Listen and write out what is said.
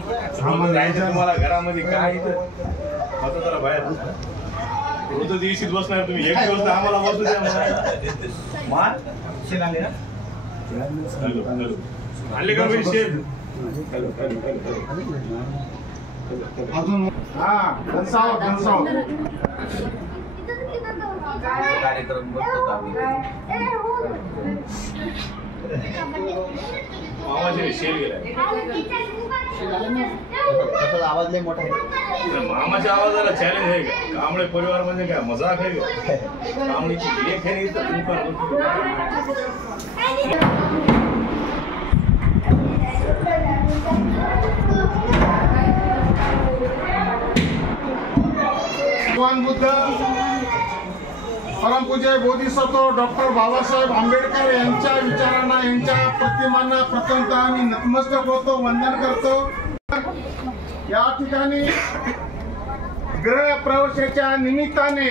तुम्हाला घरामध्ये काय आता जरा बाहेर रोज दिवशीच बसणार तुम्ही, एक दिवस आम्हाला बसू द्या आणले का अजून कार्यक्रम बघतो आम्ही मामाचे शेल गेलाय आवाज लय मोठा आहे मामाच्या आवाजाला चॅलेंज आहे का? कांबळे परिवार म्हणजे काय मजाक आहे का? कांबळीची लेख आहे इथं भगवान बुद्ध परमपूज्य बोधिसत्व डॉक्टर बाबासाहेब आंबेडकर यांच्या विचारांना, यांच्या प्रतिमांना प्रथमतः आम्ही नतमस्तक होतो, वंदन करतो। या ठिकाणी गृह प्रवेशाच्या निमित्ताने